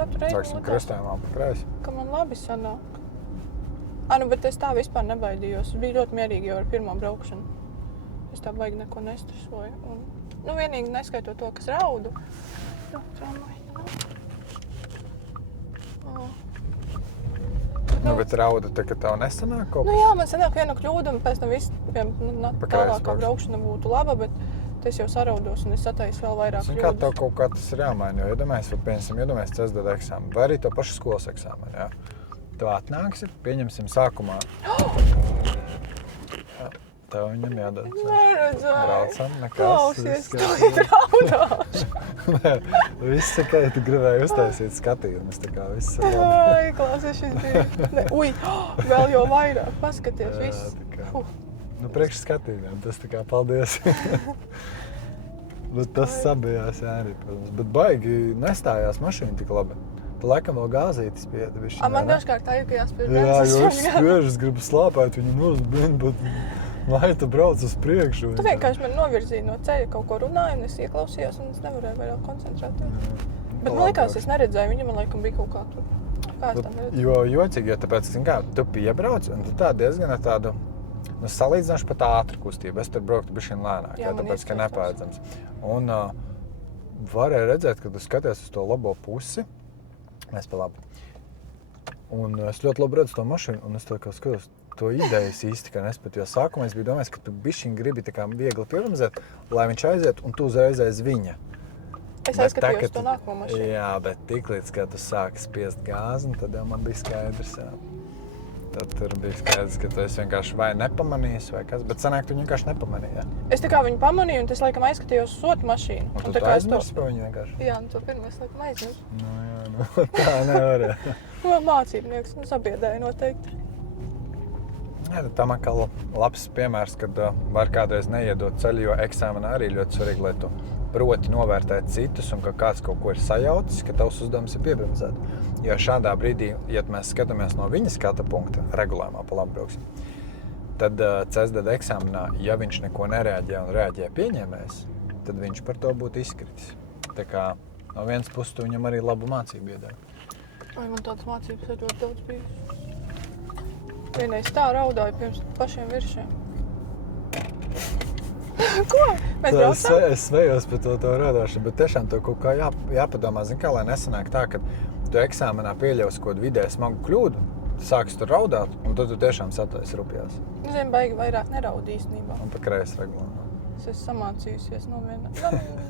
katru reizi Sāksim krustējumā pa kreisi. ka man labi sanāk. Bet es tā vispār nebaidījos. Es biju ļoti mierīgi jau ar pirmo braukšanu. Es tā baigi neko nestresoju. Un, vienīgi neskaitot to, kas raudu. Bet rauda te, ka tev nesanāk kaut kas? Jā, man sanāk viena kļūda, un pēc tam viss, tālākā braukšana būtu laba, bet es jau saraudos, un es sataisu vēl vairāk kļūdas. Kā tev kaut kā tas ir jāmaina, jo iedomājies CSDD eksāmenu, vai arī to pašu skolas eksāmenu, jā? Tu atnāksi, pieņemsim sākumā. Tev viņam jādod. Neredzēju. Braucam, nekas. Klausies, tu ir raudāšu. Viss tikai tu gribēji uztaisīt skatījumus, tā kā viss ir labi. Ai, klausies, šis bija. Ui, vēl jau vairāk. Paskaties, viss. Priekš skatījumiem, tas tā kā paldies. Bet tas sabijās, jā, arī, protams. Bet baigi nestājās mašīna tik labi. Tu laikam vēl gāzītis piedi. Man dažkārt tā ir, ka jāspēj bremzes. Jā, jo es spiežu, es gribu slāpēt viņu nosbien, bet lai tu brauc uz priekšu. Tu vienkārši man novirzīji no ceļa, kaut ko runāju, un es ieklausījos, un es nevarēju vairāk koncentrēties. Bet man likās, es neredzēju, viņa man laikam bija kaut kā tur. Kā es tam neredzēju? Jo jocīgi, jo tāpēc, tu piebrauc, un tu tā diezgan ar tādu, salīdzināšu pat ātru kustību. Es tur brauktu bišķiņ lēnāk, tāpēc, ka nepāredzams. Un varēja redzēt, ka tu skaties uz to labo pusi. Mēs pa labi. Un es ļoti labi redzu to mašīnu, un es tā kā skatos, to idejas īsti, ka nespētu. Jo sākumā es biju domājis, ka tu bišķiņ gribi tā kā viegli piebremzēt, lai viņš aiziet, un tu uzreiz aiz viņa. Es aizskatījos to nākamo mašīnu. Jā, bet tiklīdz, kad tu sāki spiest gāzi, tad jau man bija skaidrs, jā. Tad tur bija skaidrs, ka tu esi vienkārši vai nepamanījis vai kas, bet sanāk, tu vienkārši nepamanīji, jā. Es tā kā viņu pamanīju, un es laikam aizskatījos uz otru mašīnu. Un tu aizmirsi par viņu vienkārši? Jā, to pirmo es laikam aizmirsu. Tā nevarēja. Mācībnieks, sabiedēja noteikti. Jā, tam atkal labs piemērs, kad var kādreiz neiedot ceļu, jo eksāmenā arī ļoti svarīgi, lai tu proti novērtēt citus un ka kāds kaut ko ir sajaucis, ka tavs uzdevums ir piebremzēt. Jo šādā brīdī, ja mēs skatāmies no viņa skata punkta regulējumā pa labi brauksim, tad CSDD eksāmenā, ja viņš neko nereaģē un reaģē pieņēmējs, tad viņš par to būtu izkritis. Tā kā no vienas puses tu viņam arī labu mācību iedēji. Ai, man tādas mācības ir ļoti daudz bijusi. Vienreiz tā raudāju pirms pašiem viršiem. Ko? Mēs braucam? Es svejos par to raudāšanu, bet tiešām to kaut kā jāpadomā, zin kā, lai nesanāk tā, ka tu eksāmenā pieļaus kaut kādu vidēji smagu kļūdu, sāks tur raudāt, un tad tu tiešām sataisi rupjās. Zinu, baigi vairāk neraudi īstenībā. Un pa kreisi regulējumā. Es esmu samācījusies no viena.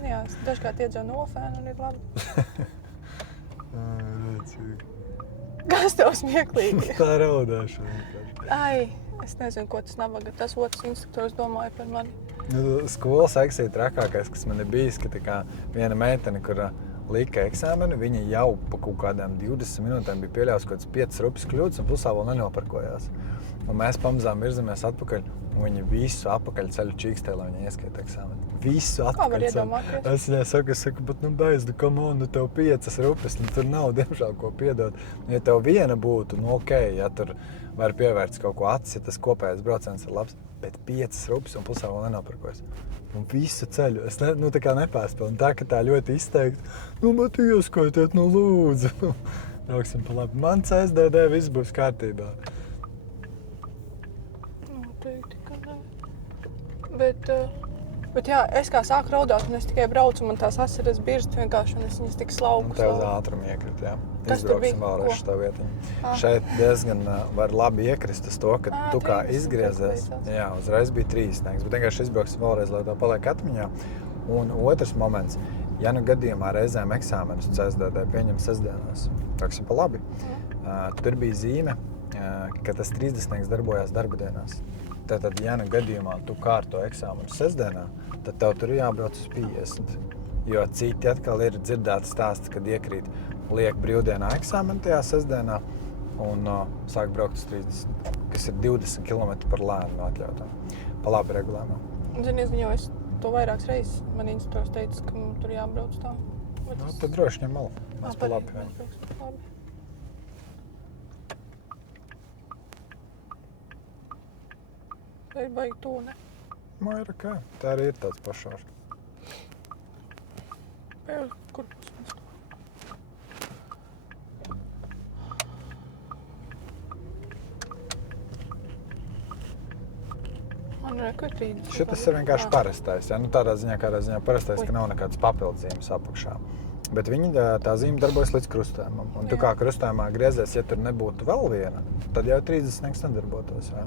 Jā, es dažkārt iedzēju no ofēnu un ir labi. Rēcīgi. Kas tev smieklīgi? Tā raudāšana. Ai, es nezinu, ko tas nabaga. Tas otrs instruktors domāja par mani. Skolas eksija trakākais, kas man ir bijis, ka tā kā viena meitene, kura lika eksāmenu, viņa jau pa kaut kādām 20 minūtēm bija pieļaus kaut kāds 5 rupjas kļūdas un pusā vēl nenoparkojās. Un mēs pamazām virzamies atpakaļ, un viņa visu apakaļ ceļu čīkstē, lai viņa ieskaita eksāmenu. Visu atpakaļ. Kā var iedomāties? Es viņai saku, bet beidz, come on, tev 5 rupjas, tur nav, diemžēl, ko piedot. Ja tev viena būtu, okei, ja tur var pievērts kaut ko acis, ja tas kopējais brauciens ir labs, bet 5 rupjas un pusā vēl nenoparkojas. Un visu ceļu. Es tā kā nepārspēju. Un tā, ka tā ļoti izteikti, bet ieskaitiet, lūdzu. Brauksim pa labi. Man CSDD viss būs kārtībā. Noteikti, ka ne. Bet jā, es kā sāku raudāt, un es tikai braucu, un man tās asaras birst vienkārši, un es viņas tik slauku. Un tev uz ātrumu iekrit, jā. Kas tur bija? Izbrauksim vēlreiz šo vietiņu. Šeit diezgan var labi iekrist uz to, ka tu kā izgriezies. Jā, uzreiz bija 30. Bet vienkārši izbrauksim vēlreiz, lai to paliek atmiņā. Un otrs moments, ja nu gadījumā reizēm eksāmenus CSDD pieņem sestdienās, brauksim pa labi, tur bija zīme, ka tas 30. darbojās darba dienās. Tātad, ja nu gadījumā tu kārto eksāmenu sestdienā, tad tev tur jābrauc uz 50. Jo citi atkal ir dzirdēti stāsti, kad iekrīt liek brīvdienā eksāmenu tajā sestdienā un sāk braukt uz 30, kas ir 20 km par lēnu no atļautām. Pa labi regulējumā. Zini, jo es to vairākas reizes man instruktors teica, ka tur jābrauc tā. Tad droši ņem malu. Mēs pa labi. Tā ir baigi to, ne? Ir ok. Tā arī ir tāds pašārs. Kur pusmēs to? Man ir kutrīgs. Šitas ir vienkārši parastais. Ja? Nu, tādā ziņā parastais, ka nav nekādas papildzīmes apakšā. Bet tā zīme darbojas līdz krustējumam. Un tu kā krustējumā griezies, ja tur nebūtu vēl viena, tad jau 30 nedarbotos. Ja?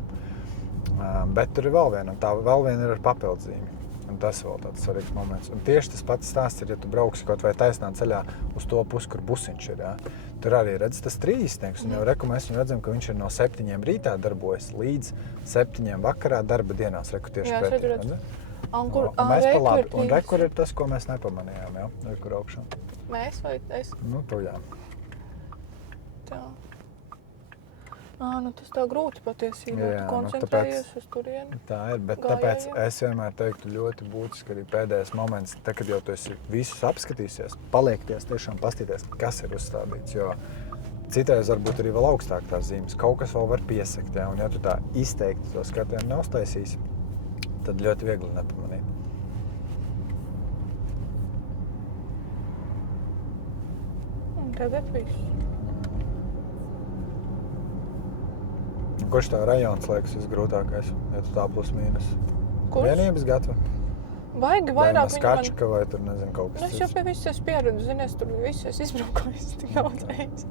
Bet tur ir vēl viena, un tā vēl viena ir ar papildzīmi. Un tas vēl tāds svarīgs moments. Un tieši tas pats stāsts ir, ja tu brauksi kaut vai taisnā ceļā uz to pusi, kur busiņš ir. Ja? Tur arī redz tas 30. Un jau mēs viņu redzam, ka viņš ir no 7 rītā darbojas līdz 7 vakarā darba dienās. Tieši pretī. Mēs pa labi. Un rekur ir tas, ko mēs nepamanījām. Ja? Rekur augšā. Mēs vai es? Nu, tu jā. Tā. Nu tas tā grūti patiesībā. Tu koncentrējies uz turieni. Tā ir, bet tāpēc es vienmēr teiktu ļoti būtiski arī pēdējais moments, tad, kad jau tu esi visus apskatīsies, paliekties tiešām pastīties, kas ir uzstādīts, jo citreiz varbūt arī vēl augstāk tās zīmes, kaut kas vēl var piesakt, ja? Un ja tu tā izteikti to skatienu neuztaisīsi, tad ļoti viegli nepamanīt. Un tagad viss. Kurš tā rajons liekas visgrūtākais, ja tu tā plus mīnus? Kurš? Vienības gatava? Vajag vairāk viņu skačka vai tur nezinu kaut kas cits. Es jau pie visu esmu pieredzi, zinies, tur visu es izbraukājis tik daudz reizes.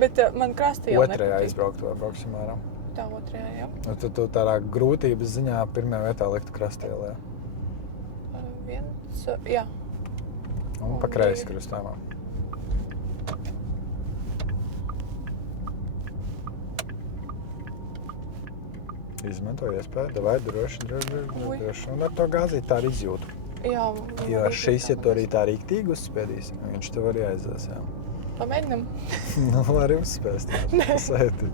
Bet man krasti jau nepatīk. Otrajā izbraukt vai brauksim ārā? Tā otrajā, jā. Nu, tu tādā grūtības ziņā pirmajā vietā liktu Krastielē? Viens, jā. Un pa kreisi krustājumā. Izmanto iespēju, vai droši. Un ar to gāzīt tā arī izjūtu. Jā. Jo šis, ja tu arī tā rīktīgi uzspēdīsi, viņš tev arī aizies, jā. Pamēģinam. Nu, arī uzspēst. Sēti.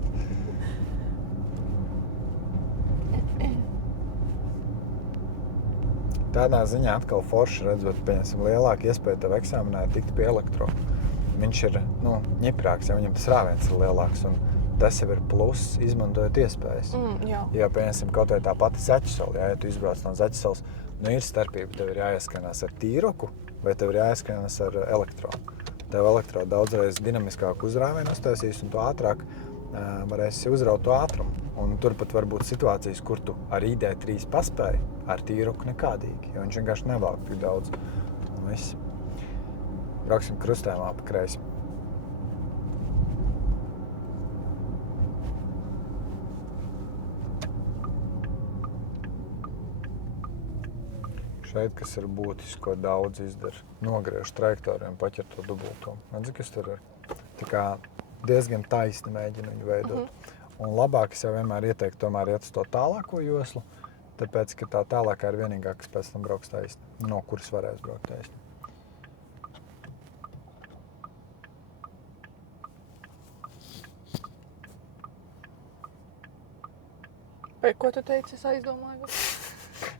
Tādā ziņā atkal forši redzot, pieņemsim, lielāka iespēja tev eksāmenā tikt pie elektro. Viņš ir, ņiprāks, ja viņam tas rāviens ir lielāks. Un tas jau ir pluss, izmantojot iespējas. Jā. Ja, pieņemsim, kaut vai tā pati Zaķisala, ja tu izbrauc no Zaķisalas, ir starpība, tev ir jāieskanās ar tīroku vai tev ir jāieskanās ar elektro. Tev elektro daudzreiz dinamiskāk uzrāvienu uztaisīs un tu ātrāk varēsi uzraut to ātrumu. Un turpat var būt situācijas, kur tu ar ID3 paspēji, ar tīroku nekādīgi, jo viņš vienkārši nevalk tik daudz. Un viss. Brauksim krustējumā pa kreisi. Šeit, kas ir būtiski, ko daudz izdara, nogriež trajektoriju un paķer to dubulto. Redzi, kas tur ir? Tā kā diezgan taisni mēģina viņu veidot. Un labāk es jau vienmēr ieteiktu tomēr iet uz to tālāko joslu, tāpēc, ka tā tālākā ir vienīgā, kas pēc tam brauks taisni, no kuras varēs braukt taisni. Vai ko tu teici? Es aizdomāju.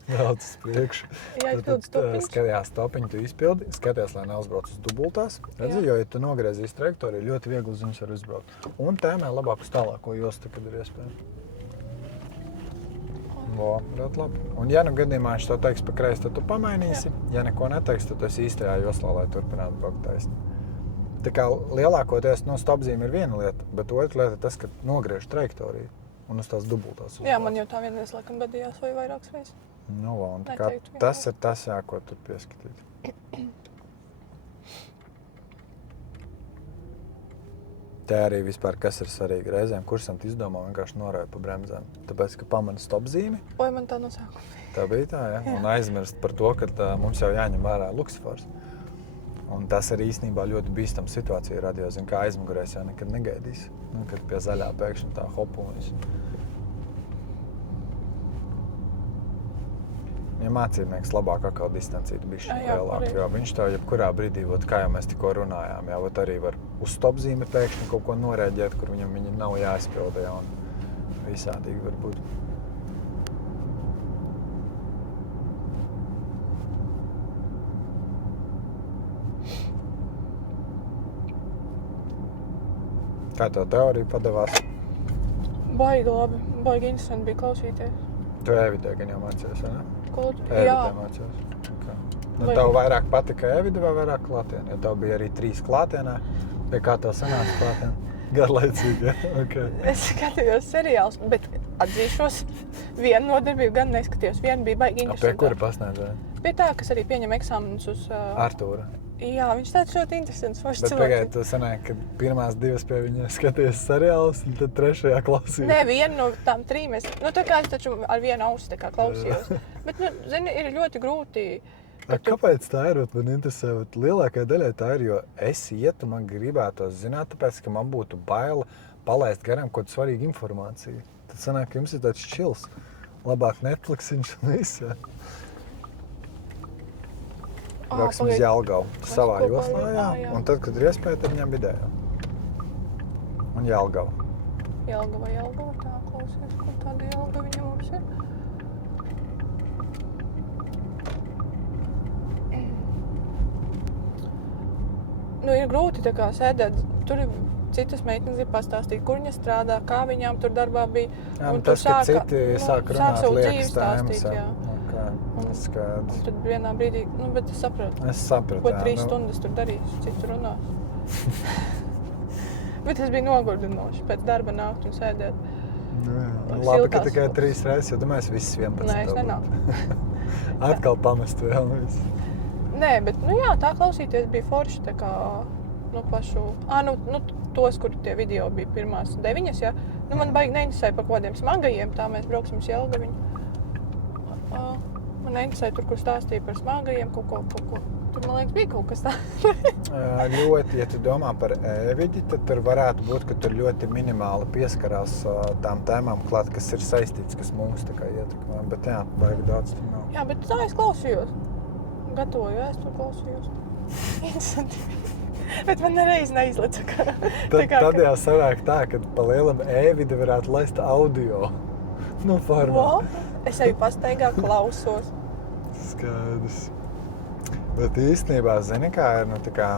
Velc uz priekšu. Jāizpild stopiņš? Jā, stopiņu tu izpildi. Skaties, lai neuzbrauc uz dubultās. Redzi, jo, ja tu nogriezīs trajektoriju, ļoti viegli uz viņus var uzbraukt. Un tēmē labāk uz tālāko jostu, kad ir iespēja. Ļoti labi. Un ja nu gadījumā viņš to teiks pa kreisi, tad tu pamainīsi. Ja neko neteiks, tad tu esi īstajā joslā, lai turpinātu braukt taisni. Tā kā lielākoties, stopzīme ir viena lieta, bet otra lieta ir tas, ka nogriež trajektoriju. Un uz tās dubultās uzbrauc. Jā, man jau tā vienreiz laikam gadījās vai vairākas reizes. Un tā kā tas ir tas, ko tur pieskatīt. Te arī vispār, kas ir svarīgi reizēm, kursanti izdomā vienkārši norāja pa bremzēm. Tāpēc, ka pamana stopzīmi. Oi, man tā no sākuma. Tā bija tā, ja? Un aizmirst par to, ka mums jau jāņem vērā luksfors. Un tas arī īstenībā ļoti bīstama situācija radio, kā aizmugurēs jau nekad negaidīs. Kad pie zaļā pēkšņi tā hopunis. Ja mācībnieks labāk atkal distancītu bišķiņu lielāk, jo viņš tev jebkurā brīdī, kā jau mēs tikko runājām, arī var uz stopzīmi pēkšņi kaut ko norēģēt, kur viņam viņi nav jāizpilda, un visādīgi var būt. Kā tev teorija padevās? Baigi labi, baigi interesanti bija klausīties. Tu Evidē gan jau mācījies, vai ne? Jā. Mācījos. Okay. Tev vairāk patika Evide vai vairāk klātienē? Ja tev bija arī 3 klātienē, pie kā tev sanāca klātienē? Garlaicīgi, ja? Okay. Es skatījos seriālus, bet atzīšos, vienu nodarbību gan neskatījos. Viena bija baigi Pie interesanta. kura pasniedzēja? Pie tā, kas arī pieņem eksāmenus uz... Artūra. Jā, viņš tāds ļoti interesants. Bet pagaid, tu sanāk, ka pirmās divas pie viņa skaties seriālus, un tad trešajā klausījos. Nē, vienu no tām trim es... Nu, tā kā es taču ar vienu ausi tā kā klausījos. Bet, nu, zini, ir ļoti grūti... Kāpēc tā ir? Man interesē, lielākajai daļai tā ir, jo es ietu, man gribētos zināt, tāpēc, ka man būtu baila palaist garām kaut svarīgu informāciju. Tad sanāk, ka jums ir tāds čils. Labāk Netflixiņš un viss, jā. Brauksim uz Jelgavu. Savā joslā, jā. Un tad, kad ir iespēja, tad viņam vidējā. Un Jelgava. Jelgava, tā klausies, kur tāda Jelgava viņa mums ir. Nu, ir grūti tā kā sēdēt, tur ir citas meitenes grib pastāstīt, kur viņa strādā, kā viņām tur darbā bija. Jā, un tas, ka citi sāk runāt savu liekas dzīvi stāstīt, jā. Skaidrs. Un tad vienā brīdī, nu, bet es saprotu. Es sapratu, ko 3 stundas tur darīs, citu runās. Bet tas bija nogurdinoši pēc darba nākt un sēdēt. Nu, jā. Labi, ka tikai 3 reizes, jo domāju, es visas 11. Nē, es nenāku. Atkal pamestu vēl viss. Nē, bet, nu jā, tā klausīties bija forši, tā kā, nu, pašu... Nu, tos, kur tie video bija pirmās 9, jā. Nu, man baigi neinteresēja par kodiem smagajiem, tā mēs brauksim uz Jelgaviņu. Man neinteresēja tur, kur stāstīja par smagajiem, kaut ko. Tur, man liekas, bija kaut kas tā. Ļoti, ja tu domā par e-vidi, tad tur varētu būt, ka tur ļoti minimāli pieskarās tām tēmām klāt, kas ir saistīts, kas mūs tā kā ietekmē. Bet jā, baigi daudz tur nav. Jā, bet tā es klausījos. Gatavoju, es tur klausījos. Interesanti. Bet man nereiz neizleca. Tad jau sanāk tā, ka pa lielam e-vidi varētu laist audio. Nu, formā. Es eju pastaigā, klausos. Skaidrs. Bet īstenībā, zini, kā ir, nu, tā kā,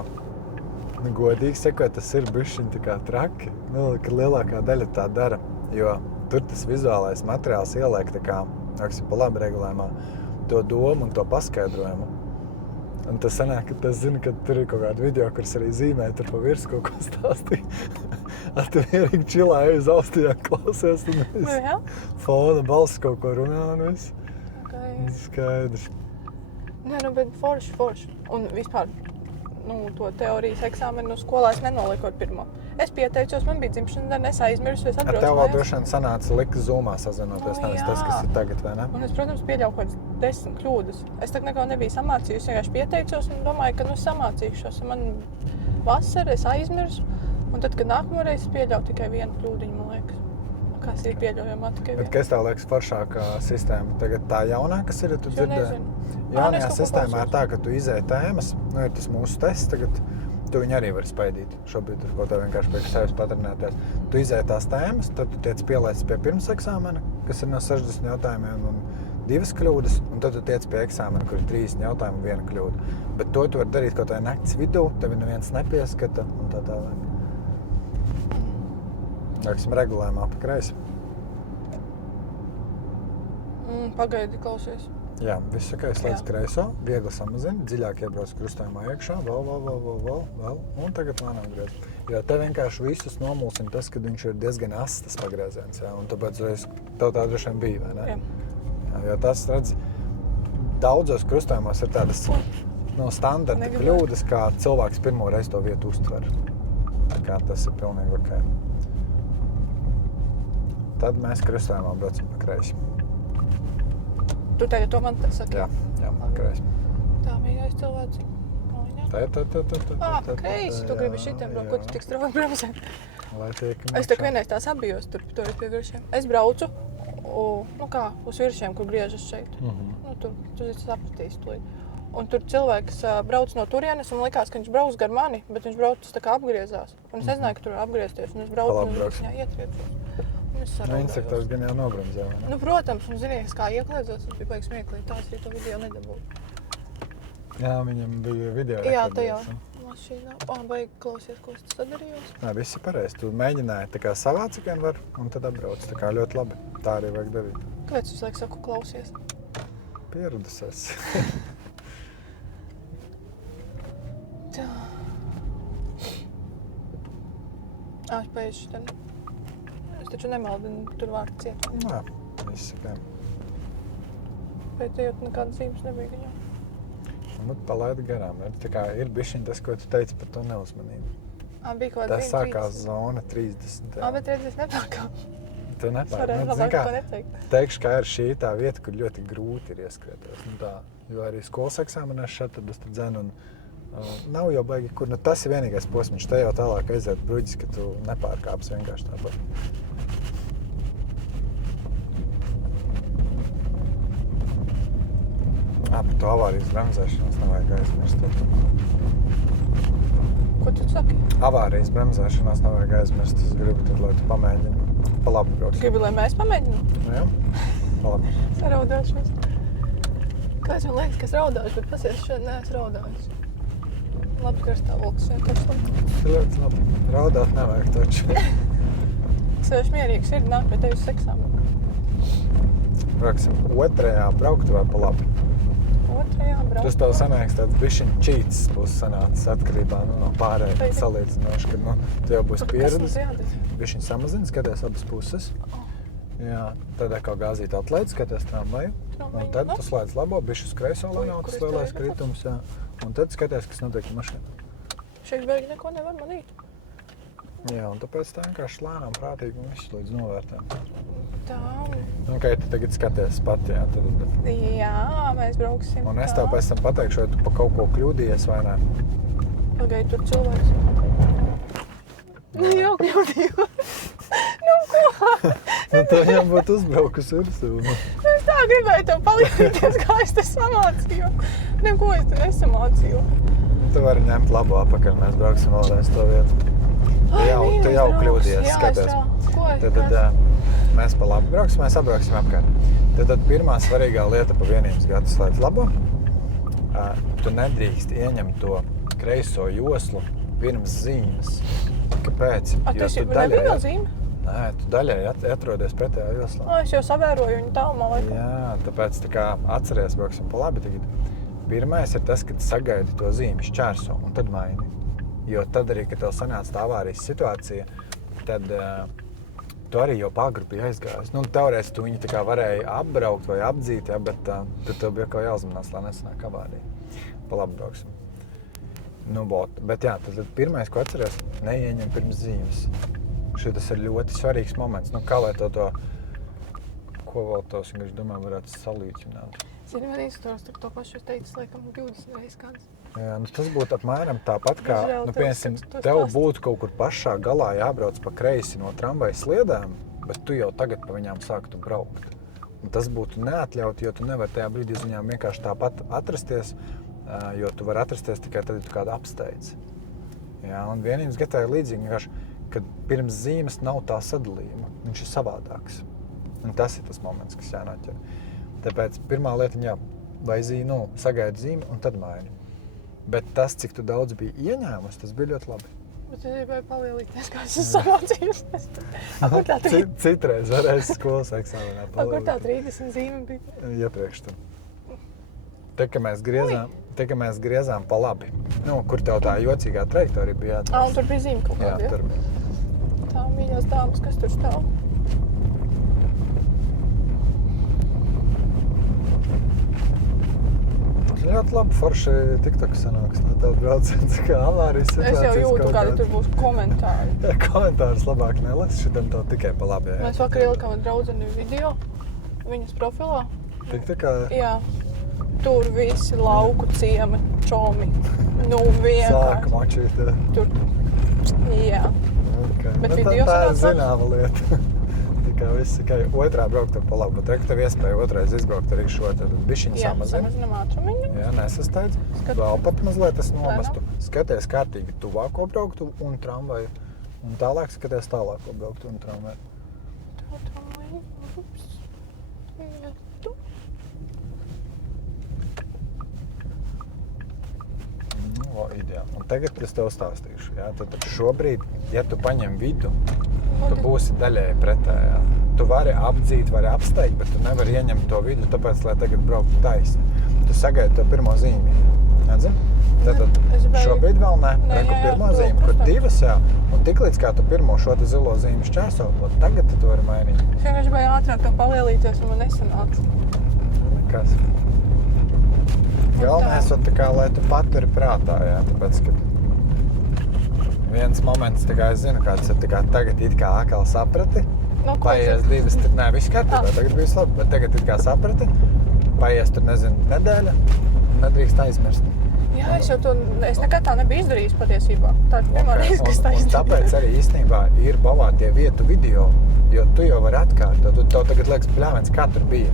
nu, godīgi sakot, tas ir bišķiņ tā kā traki. Nu, ka lielākā daļa tā dara, jo tur tas vizuālais materiāls ieliek tā kā, aksim, pa labi regulējumā, to domu un to paskaidrojumu. Un tas sanāk, ka tas zina, ka tur ir kaut kāda video, kuras arī zīmē, tur pa virs kaut ko stāstīja. Ar tu vienīgi čilāji uz austījām klausies un viss. Fona balss kaut ko runā un viss. Okay. Skaidrs. Nē, nu, bet forši. Un vispār, nu, to teorijas eksāmenu skolā es nenoliku ar pirmo. Es pieteicos, man bija dzimšana diena, es aizmirsu, es atbraucu. Ar tev vēl droši vien sanāca likt Zoomā sazinoties, nevis tas, kas ir tagad, vai ne? Un es, protams, pieļauju kaut kādas 10 kļūdas. Es tā neko nebiju samācījusi, vienkārši pieteicos un domāju, ka, nu, samācīšos. Man vasara, es aizmirsu. Un tad, kad nākamreiz es pieļauju tikai vienu kļūdiņu, man liekas. Kas ir pieļaujamā tikai viena. Bet kas tev liekas foršākā sistēma? Tagad tā jaunā, kas ir, tu dzirdēji? Jaunajā sistēmā ir tā, ka tu izēji tēmas, nu, ir tas mūsu tests tagad, tu viņu arī vari spaidīt. Šobrīd tur kaut kā vienkārši pēc sevis patrenēties. Tu izēji tās tēmas, tad tu tiec pielaists pie pirms eksāmena, kas ir no 60 jautājumiem un 2 kļūdas, un tad tu tiec pie eksāmena, kur ir 30 jautājumi un 1 kļūda. Bet to tu vari darīt kaut vai nakts vidū, tevi neviens nepieskata un tā tālāk. Jāksim regulējumā pa kreisi. Pagaidi, klausies. Jā, viss ok, slēdz kreiso, viegli samazina, dziļāk iebrauc krustojumā iekšā, vēl, un tagad lēnām griez. Jo te vienkārši visus nomulsina tas, ka viņš ir diezgan asts tas pagrieziens, jā, un tāpēc tev tā droši vien bija, vai ne? Jā. Jo tas, redz, daudzos krustojumos ir tādas standarta kļūdas, kā cilvēks pirmo reizi to vietu uztver. Tā kā tas ir pilnīgi ok. Tad mēs krustojumā braucam pa kreisi. Tu tagad to man saki? Jā, kreisi. Tā, mīļais cilvēciņ. Tā. Kreisi, tu gribi šitiem braukt, ko tu tik strauji braucē? Es tā vienreiz tās apbijos tur pie viršiem. Es braucu, uz viršiem, kur griežas šeit. Nu, tu sapratīsi to. Un tur cilvēks brauc no turienes un likās, ka viņš brauc gar mani, bet viņš brauc tā kā apgriezās. Un es nezināju, ka tur apgriezties, un es braucu un viņā ietriecos. Insektors gan jau nogrunzē, vai ne? Nu, protams, un zinies, kā ieklēdzos, tas bija baigs smieklīgi, tās arī to video nedabūju. Jā, viņam bija video Jā, rekordējums. tajā mašīnā. Baigi klausies, ko es sadarījos. Nē, viss ir pareizi. Tu mēģināji tā kā savā cik vien var, un tad atbrauc. Tā kā ļoti labi. Tā arī vajag darīt. Kāpēc visu laiku saku klausies? Pieradusies. Tā. Es paiešķi tad. Es taču nemaldinu tur vārdu ciet. Nē, izsakām. Bet ejot nekādas zīmes nebija viņam. Bet palaida garām. Tā kā ir bišķiņ tas, ko tu teici par to neuzmanību. Bija kaut kāda Tas sākās zona 30. Bet redz, es nepārkāpu. Tu nepārkāpu. Es varētu labāk to neteikt. Teikšu, ka ir šī tā vieta, kur ļoti grūti ir ieskrieties. Jo arī skolas eksāmenēs šeit tad es dzenu un nav jau baigi, kur tas ir vienīgais posms. Te jau tālāk aiziet bruģis, ka tu nepārkāps vienkārši tāpat. Par to avārijas bremzēšanos nevajag aizmirst. Ko tu saki? Avārijas bremzēšanās nevajag aizmirst. Es gribu tad, lai tu pamēģini. Pa labi brauks. Gribu, lai mēs pamēģinām? Jā, pa labi. Es raudāšos. Kāds man liekas, ka es raudāšu, bet pasies šeit neesmu raudājis. Labs garstāvoklis, ja taču labi. Tas ir ļoti labi. Raudāt nevajag taču. Sevišķi mierīgi sirdi nāk pie tevis eksāmenu. Brauksim otrajā brauktuvē pa labi. Otrajā brauktuvē? Tas tev sanāks tāds bišķiņ čīts būs sanācis atkarībā no pārējiem salīdzinoši, kad tu jau būsi pieredis. Kas mums jādara? Bišķiņ samazini, skaties abas puses. Jā, tad kā gāzīt atlaidi, skaties tramvaju. Un tad tu slēdz labo, bišķi uz kreiso lēnā, tas lielais kritums, jā. Un tad skaties, kas notiek mašīnā. Šeit bērgi neko nevar manīt. Jā, un tāpēc tā vienkārši lēnām prātīgi un visu līdz novērtēm. Tā. Nu, kā tu tagad skaties pat, jā, tad... Jā, mēs brauksim. Un es tev pēc tam pateikšu, vai tu pa kaut ko kļūdījies vai ne. Pagaid, tur cilvēks. Jau kļūdījos. Nu, ko? Nu, tev jau būtu uzbraukus Ursu. Es tā gribēju tev palīdzēties, kā es te samācīju. Neko es te nesamācīju. Tu vari ņemt labo apakaļ, mēs brauksim vēlreiz to vietu. Tu jau kļūdījies, skaties. Tad mēs pa labi brauksim, mēs apbrauksim apkārt. Tad pirmā svarīgā lieta pa vienības gadu slēdz labo. Tu nedrīkst ieņemt to kreiso joslu pirms zīmes. Kāpēc? Tu nebija vēl zīme? Nē, tu daļai atrodies pretējā joslā. Es jau savēroju viņu tālumā laikam. Jā, tāpēc tā kā atceries, brauksim pa labi tagad. Pirmais ir tas, kad sagaidi to zīmi šķērso un tad maini. Jo tad arī, kad tev sanāca tā avārijas situācija, tad tu arī jau pagri bija aizgājis. Nu, teorētiski tu viņu tā kā varēji apbraukt vai apdzīt, ja, bet tad tev bija kaut jāuzmanās, lai nesanāk avārija. Pa labi brauksim. Nu, bet jā, tad pirmais, ko atceries, neieņem pirms zīmes. Šitas ir ļoti svarīgs moments. Nu, kā lai to, ko vēl tos vienkārši domāju, varētu salīdzināt. Zini, man izturās tur to pašu, es teicu, laikam 20 reizes kāds. Jā, nu tas būtu apmēram tāpat kā, piemēram, tev būtu kaut kur pašā galā jābrauc pa kreisi no tramvaja sliedēm, bet tu jau tagad pa viņām sāktu braukt. Un tas būtu neatļaut, jo tu nevari tajā brīdī uz viņām vienkārši tāpat atrasties, jo tu vari atrasties tikai tad, ja tu kādu apsteidz. Jā, un vienības gatā ir līdzīgi vienkārši, kad pirms zīmes nav tā sadalījuma, viņš ir savādāks. Un tas ir tas moments, kas jānoķer. Tāpēc pirmā lieta, jā, vai sagaidi zīmi un tad maini. Bet tas, cik tu daudz bija ieņēmusi, tas bija ļoti labi. Bet es gribēju palielīties, kā es esmu samācījusies. Citreiz varēs skolas eksāmenā palielīt. Kur tā 30 zīme bija? Iepriekš tam. Te, ka mēs griezām pa labi. Nu, kur tev tā jocīgā trajektorija bija jāatrast. Un tur bija zīme kaut kāda, jā? Jā, tur bija. Tā, mīļās dāmas, kas tur stāv? Ļoti labi forši TikTok sanāks no tev brauciens, kā avārijas situācijas. Es jau jūtu, kādi tur būs komentāri. Jā, komentārus labāk nelas, šitam tev tikai pa labi. Jā. Mēs vakar ielikām draudzeni video viņas profilā. TikTokā? Jā. Tur visi lauku ciemi, čomi. Nu, vienkārši. Sāka močīt. Tur. Jā. Okay. Bet video tā ir zināma lieta. Kā viss tikai otrā braukt pa labi, bet tev iespēja otrais izbraukt arī šo, tad bišķiņu samazina. Jā, samazinām ātrumiņu. Jā, nesasteidz. Vēl pat mazliet es nomestu. Skaties kārtīgi tuvāko brauktu un tramvaju. Un tālāk skaties tālāko brauktu un tramvaju. Tā tramvaju. Ups. Vietu. Nu, ideāli. Un tagad es tev stāstīšu. Jā, tad šobrīd, ja tu paņem vidu, tu būsi daļēji pretējā. Tu vari apdzīt, vari apsteigt, bet tu nevari ieņemt to vidu, tāpēc, lai tagad brauktu taisni. Tu sagaidi to pirmo zīmi. Nedzinu? Tātad šobrīd vēl ne. Reku pirmo zīmi, kur divas jau. Un tiklīdz kā tu pirmo šo te zilo zīmi šķērso, tagad tu vari mainīt. Es vienkārši biju ātrāk to palielīties un man nesanāca. Nekas. Galvenais ir tā kā, lai tu paturi prātā, jā, tāpēc, ka viens moments, tā kā es zinu, kāds ir tā kā tagad it kā atkal saprati, paies divas, nē, viss kārtībā, tagad bijis labi, bet tagad it kā saprati, paies tur, nezinu, nedēļa, nedrīkst aizmirst. Jā, es nekad tā nebiju izdarījis patiesībā. Tā ir pirmā reize, kas tā izdarīja. Un tāpēc arī īstenībā ir bavā tie vietu video, jo tu jau vari atkārtot. Tev tagad liekas, bļāvens, kā tur bija.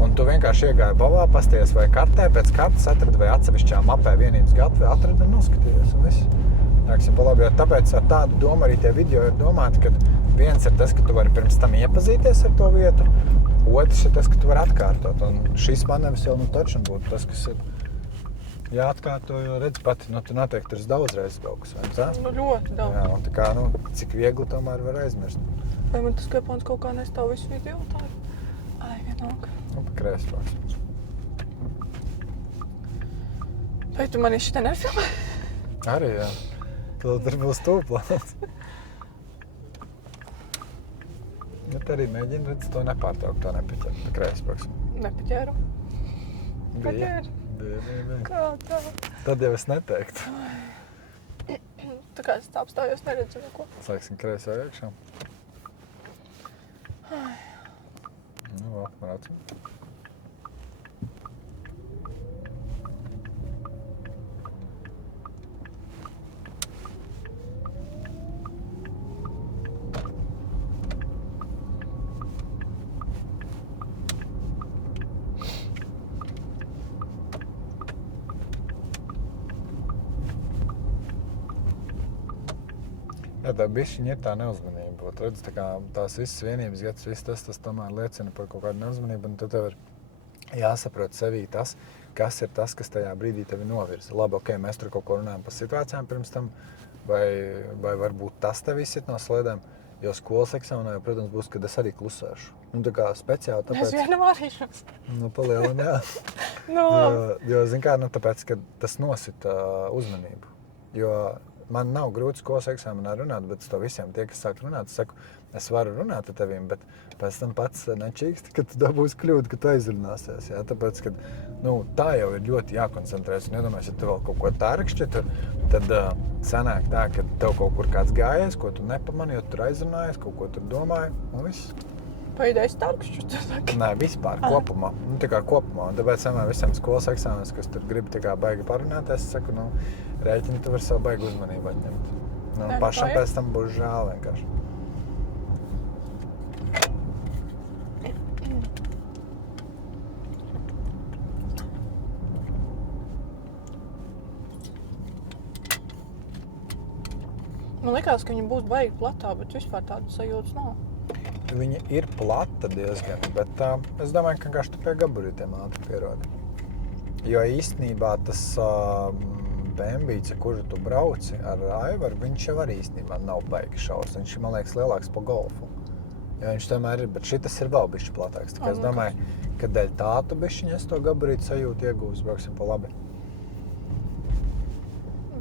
Un tu vienkārši iegāji bavā, pasties vai kartē, pēc kartes atradi vai atsevišķā mapē vienības gatvi, atradi un noskatījies un viss. Nāksim pa labi, jo tāpēc ar tādu domu arī tie video ir domāti, ka viens ir tas, ka tu vari pirms tam iepazīties ar to vietu, otrs ir tas, ka tu vari atkārtot. Un šis manevrs jau taču būtu tas, kas ir jāatkārto, jo redz pati, tu noteikti ir daudz reizes kaut kas, vai ne tā? Ļoti daudz. Jā, un tā kā, cik viegli tomēr var aizmirst. Vai man tas kepons kaut kā nestāv visu video? Tā ir, vienalga. Pa kreisloks. Vai tu mani šitā nefilmē? Arī, jā. Tad tur būs tūplāns. Bet arī mēģini, redz, to nepārtraukt, to nepiķert pa kreisloks. Nepiķēru. Bija. Kā tā? Tad jau es neteiktu. Tā kā es tā apstājos, neredzu neko. Sāksim kreisā iekšā. Apmērācim. Jā, tā bišķiņa ir tā neuzmanība. Redz, tā kā tās visas vienības gads, viss tas tomēr liecina par kaut kādu neuzmanību, un tad tev ir jāsaprot sevī tas, kas ir tas, kas tajā brīdī tevi novirza. Labi, ok, mēs tur kaut ko runājam par situācijām pirms tam, vai varbūt tas tev izsit no slēdēm, jo skolas eksāmenā jau, protams, būs, kad es arī klusēšu. Tā kā speciāli tāpēc... Es vienam varīšos. Palielin, jā. Jo, zin kā, tāpēc, ka tas nosita uzmanību. Jo man nav grūti skolas eksāmenā runāt, bet to visiem tie, kas sāk runāt, es saku, es varu runāt ar tevīm, bet pēc tam pats nečīksti, ka tu dabūsi kļūdu, ka tu aizrunāsies. Jā? Tāpēc, ka tā jau ir ļoti jākoncentrēs. Un iedomājies, ja tu vēl kaut ko tārkšķi tur, tad sanāk tā, ka tev kaut kur kāds gājies, ko tu nepamani, jo tur aizrunājies, kaut ko tur domāji, un viss. Paidēs tārkšķi, tu saki? Nē, vispār, kopumā. Tā kā kopumā. Un tāpēc visiem skolas eksāmenes, kas tur grib tā kā baigi parunāties, es saku, rēķini tu var savu baigi uzmanību atņemt. Pašam pēc tam būs žēl vienkārši. Man likās, ka viņa būs baigi platā, bet vispār tādas sajūtas nav. Viņa ir plata diezgan, bet es domāju, ka vienkārši tu pie gabarītiem ātri pierodi. Jo īstenībā tas bembīts, kuru tu brauci ar Aivaru, viņš jau arī īstenībā nav baigi šaurs. Viņš ir, man liekas, lielāks pa golfu. Jo viņš tomēr ir, bet šitas ir vēl bišķi platāks. Tā kā es domāju, ka dēļ tā tu bišķiņ es to gabarītu sajūtu iegūs, brauksim pa labi.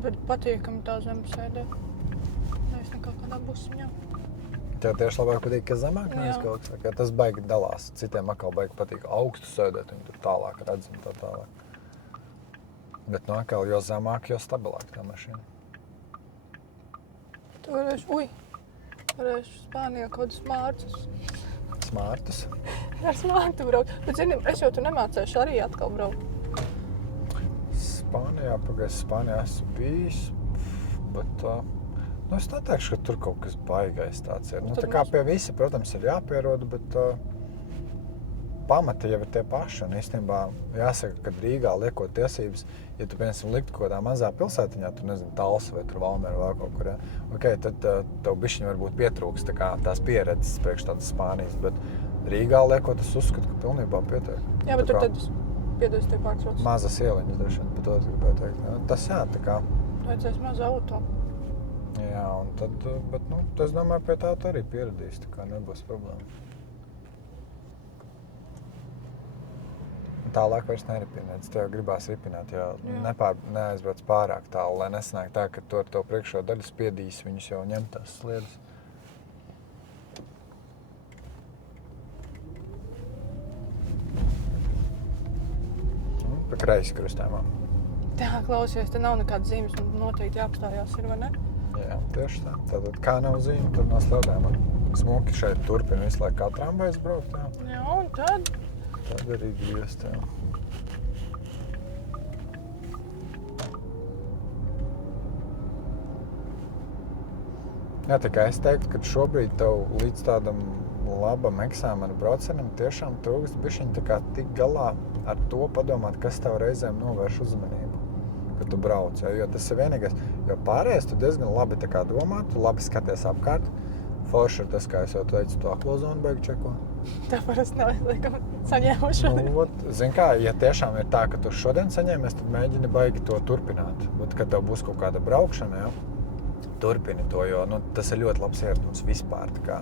Bet patīkami tā zem sēdē. Nevis nekā kādā busiņā. Tev tieši labāk patīk, ka zemāk nevis kaut kas, ka tas baigi dalās. Citiem atkal baigi patīk augstu sēdēt, viņi tur tālāk redz un tā tālāk. Bet atkal, jo zemāk, jo stabilāk tā mašīna. Tu varēšu Spānijā kaut kādas smārtus. Smārtus? Ar smārtu braukt. Bet zini, es jau tu nemācēšu arī atkal braukt. Spānijā esmu bijis, bet... es neteikšu, ka tur kaut kas baigais tāds ir. Tā kā pie visi, protams, ir jāpieroda, bet pamati jau ir tie paši. Un īstenībā jāsaka, ka Rīgā liekot tiesības, ja tu, piemēram, liktu kaut kādā mazā pilsētiņā, tur, nezinu, Talsa vai tur Valmiera vai kaut kur, tad tev bišķiņ varbūt pietrūks tās pieredzes priekš tādas Spānijas, bet Rīgā liekot, es uzskatu, ka pilnībā pietiek. Jā, bet tur tad piedod, es tev pārtraucu. Mazas ieliņas droši vien, bet to es gribēju teikt. Tas jā, tā kā... Vajadzēs mazu auto. Jā, un tad, bet, es domāju, pie tā tu arī pieradīsi, tā kā nebūs problēma. Tālāk vairs neripināt. Tev gribās ripināt, jo neaizbrauc pārāk tālu, lai nesanāk tā, ka tu ar to priekšo daļu spiedīs, viņus jau ņem tās sliedas. Pa kreisi krustējumā. Tā, klausies, te nav nekādas zīmes, noteikti jāapstājās ir, vai ne? Jā, tieši tā. Tātad, kā nav zīme, tad nav slēdējumā. Smuki šeit turpina visu laiku kā tramvajs braukt, jā. Jā, un tad? Tad arī griezt, jā. Jā, tā kā es teiktu, ka šobrīd tev līdz tādam labam eksāmena braucienam tiešām trūkst bišķiņ tā kā tik galā ar to padomāt, kas tev reizēm novērš uzmanību, kad tu brauc, jo tas ir vienīgais. Jo pārējais tu diezgan labi tā kā domā, tu labi skaties apkārt. Forši ir tas, kā es jau teicu, to aklo zonu beigu čeko. Tā parasti nav, laikam, saņēmuši. Nu, zin kā, ja tiešām ir tā, ka tu šodien saņēmies, tad mēģini baigi to turpināt. Kad tev būs kaut kāda braukšana, jā, turpini to, jo tas ir ļoti labs ieradums vispār, tā kā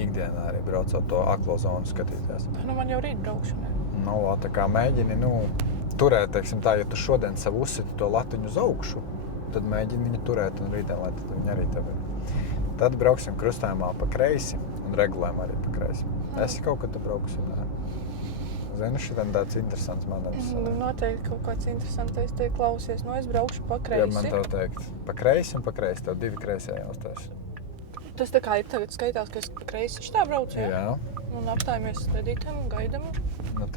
ikdienā arī braucot to aklo zonu skatīties. Man jau rīt braukšana. Tā kā mēģini, turēt, teiksim tā, ja tu šodien sev uzsiti to latiņu uz augšu, tad mēģini viņu turēt un rītdien, lai tad viņi arī tev ir. Tad brauksim krustājumā pa kreisi un regulējam arī pa kreisi. Esi kaut kad te braukusi? Zini, šitam tāds interesants manevrs. Noteikti kaut kāds interesantais te klausies. Es braukšu pa kreisi. Jā, man tev teikt. Pa kreisi un pa kreisi. Tev divi kreisē jāuztais. Tas tā kā ir tagad skaitās, ka es pa kreisi šitā braucu, jā? Jā. Un apstājamies sledītam un gaidam.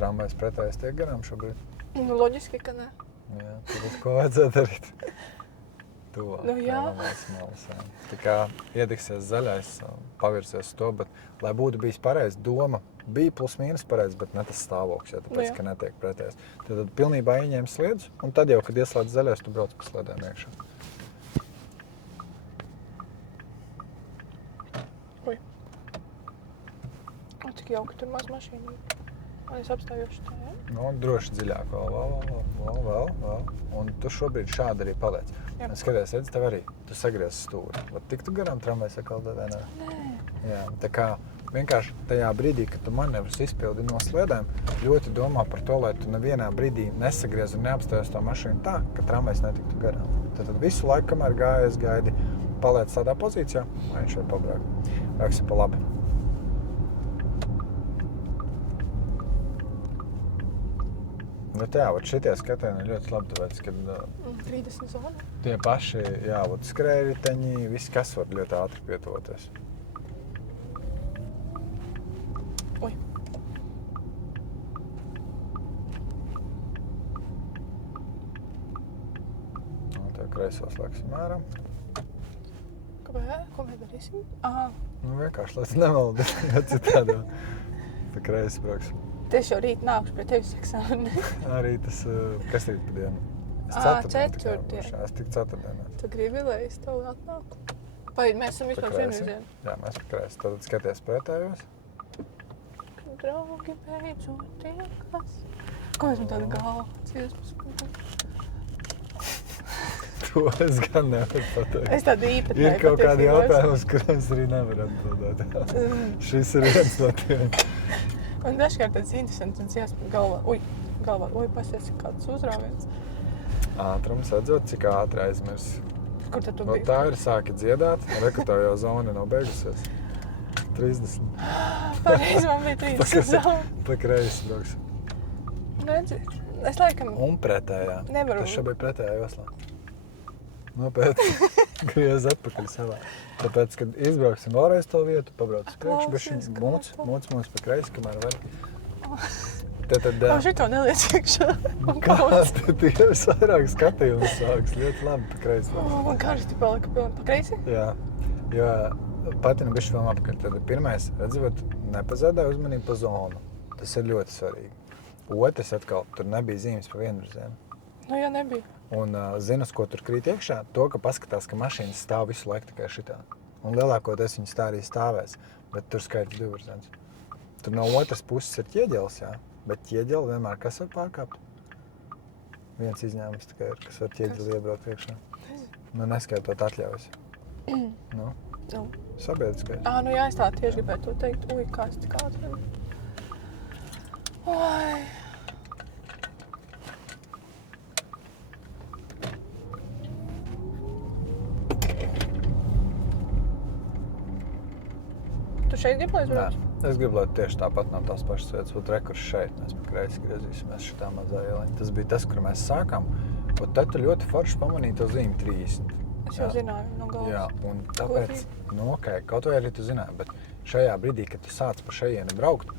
Tramvajs pretējais tiek garām šobrīd. Loģiski, ka ne. Jā, tad ko vajadzētu darīt? Jā. Tā kā iedegsies zaļais, pavirsies to, bet, lai būtu bijis pareizi, doma bija plus mīnus pareizi, bet ne tas stāvoklis, tāpēc, ka netiek pretējais. Tad pilnībā ieņēmi sliedus, un tad jau, kad ieslēdz zaļais, tu brauc pa sliedēm iekšā. Ui. Cik jauki tur maz mašīna. Es apstājos tā, jā? Droši dziļāk vēl. Un tu šobrīd šādi arī paliec. Skaties, redz, tev arī, tu sagriez stūri. Tiktu garām tramvajs atkal vai ne? Nē. Jā, tā kā vienkārši tajā brīdī, kad tu manevrus izpildi no sliedēm, ļoti domā par to, lai tu nevienā brīdī nesagriez un neapstājies to mašīnu tā, ka tramvajs netiktu garām. Tad visu laiku, kamēr gaidi, paliec tādā pozīcijā, lai viņš var pabraukt. Brauksim pa labi. Šitie skatieni ir ļoti labi, tāpēc, kad 30 zona. Tie paši, skrējriteņi, viss, kas var ļoti ātri pietuvoties. Ui. Tev kreisos laiksim mērā. Ko mēs darīsim? Vienkārši, lai tu nemaldi, ja citādi pa kreisi brauksim. Es jau rīt nākušu pie tevis eksāmeni. Arī tas, kas rīt pa dienu? Ceturtdien. Es tik ceturtdienā. Tu gribi, lai es tev atnāku? Vai mēs esam vispār vienvirzienu? Jā, mēs pa kreisi. Tad skaties pretējos. Draugi beidzot tiekas. Ko esmu tāda galva? Ciesmas. To es gan nevaru pateikt. Es tādu īpatnēju. Ir kaut kādi jautājumi, uz kuriem es arī nevaru atbildēt. Šis ir viens no tiem. Un dažkārt tāds interesants un jāspēr galvā. Pasies kāds uzrāviens. Ātrums, redzot, cik ātri aizmirs. Kur tad tu biji? Tā ir sāki dziedāt, tev jau zona nav beigusies. 30. Pareizi, man bija 30 zona. Pa kreisi brauks. Redzi, es laikam... Un pretējā. Nevaru. Tas šeit bija pretējā joslā. Pēc griez atpakaļ savā. Tāpēc, kad izbrauksim vēlreiz to vietu, pabrauc uz priekšu, bišķiņ mūc pa kreisi, kamēr var. Šito neliec iekšā. Tie ir vairāk skatījums sāks, ļoti labi pa kreisi. Man karsti palika pa kreisi? Jā, jo patina bišķi vēl apkārt. Tad pirmais, redzot, nepazādāja uzmanību pa zonu. Tas ir ļoti svarīgi. Otrs atkal, tur nebija zīmes pa vienvirzienu. Jā, nebija. Un zini, uz ko tur krīt iekšā? To, ka paskatās, ka mašīnas stāv visu laiku tikai šitā. Un lielākoties viņas tā arī stāvēs, bet tur skaidrs divvirziens. Tur no otras puses ir ķieģelis, jā, bet ķieģeli vienmēr kas var pārkāpt? Viens izņēmums tikai ir, kas var ķieģeli iebraukt iekšā. Neskaitot atļaujas. Sabiedriskais. Jā, es tā tieši gribēju to teikt. Ui, kāds tik ātri. Tu šeit gribi, lai es braucu? Nē, es gribu, lai tieši tāpat nav tās pašas vietas. Ot, rekurs šeit, mēs pa kreisi griezīsimies šitā mazā ieliņa. Tas bija tas, kur mēs sākām. Un tad tu ļoti forši pamanīji to zīmi 30. Es jau zināju no galvas. Jā, un tāpēc, kaut vai arī tu zināji, bet šajā brīdī, kad tu sāc pa šajieni braukt,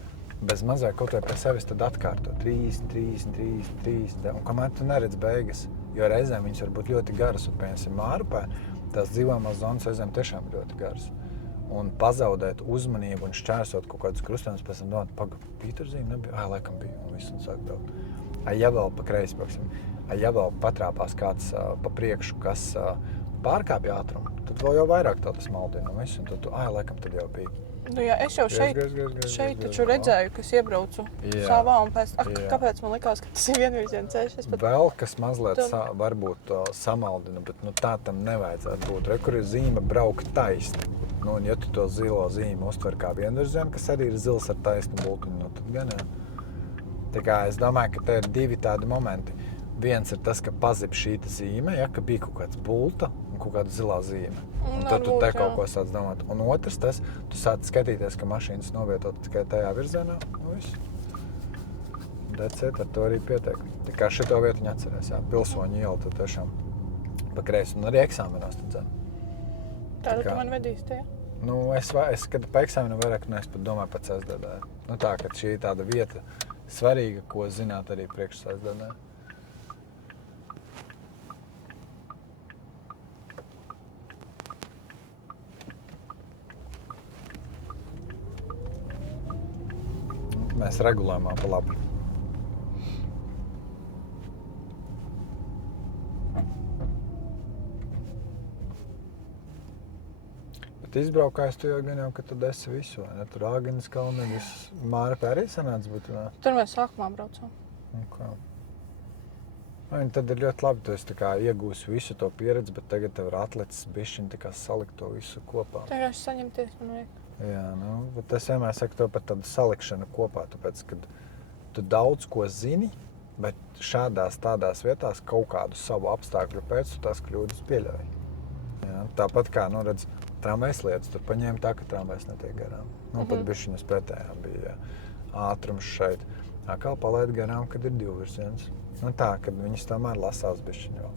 bez mazāk kaut vai pie sevis tad atkārto 30, un kamēr tu neredz beigas, jo reizēm viņas var būt ļoti garas, un piemēram Mārupē, tās dzīvojamās zonas reizēm tiešām ļoti garas. Un pazaudēt uzmanību un šķērsot kaut kādus krustojumus, pēc tam domāt, bija tur zīme, nebija? Laikam bija, un viss un sāk braukt. Ja vēl pa kreisi, ja vēl patrāpās kāds pa priekšu, kas pārkāpja ātrumu, tad vēl jau vairāk tā tas maldina un visu, un tad tu, laikam tad jau bija. Nu jā, es jau šeit taču redzēju, ka es iebraucu savā un pēc, kāpēc man likās, ka tas ir vienvirziena ceļš? Vēl kas mazliet varbūt samaldina, bet tā tam nevajadzētu būt. Kur ir zīme braukt taisni. Un ja tu to zilo zīmi uztver kā vienvirzienu, kas arī ir zils ar taisnu bultiņu, tad gan jā. Tā kā es domāju, ka te ir divi tādi momenti. Viens ir tas, ka pazib šī zīme, ka bija kaut kāds bulta un kaut kāda zilā zīme. Un tad tu te kaut ko sāc domāt. Un otrs tas, tu sāc skatīties, ka mašīnas novietot tikai tajā virzienā. Nu viss. That's it, ar to arī pietiek. Tā kā šito vietiņu atcerēs, Pilsoņu iela, tad tiešām pa kreisi. Un arī eksāmenos tad dzen. Tāda tu man vedīs te, ja? Nu, es kad pa eksāmenu vairāk, es pat domāju pēc SDD. Nu tā, ka šī tāda vieta svarīga, ko zināt arī priekš SDD. Mēs regulējumā pa labi. Bet izbraukājis tu jau gan jau, ka tad esi visu, vai ne? Tur Āgenes kalni, viss Mārupē arī sanāca būt, vai? Tur mēs sākumā braucām. Tad ir ļoti labi, tu esi tā kā iegūsi visu to pieredzi, bet tagad tev ir atlicis bišķiņ tā kā salikt to visu kopā. Tagad saņemties man vajag. Jā, bet es vienmēr saku to par tādu salikšanu kopā, tāpēc, kad tu daudz ko zini, bet tādās vietās kaut kādu savu apstākļu pēc tu tās kļūdas pieļauj. Jā, tāpat kā, redz, tramvajs lietas, tu paņēmi tā, ka tramvajs netiek garām. Pat bišķiņas pretējā bija ātrums šeit. Kā palaid garām, kad ir divvirziens. Tā, kad viņas tomēr lasās bišķiņu vēl.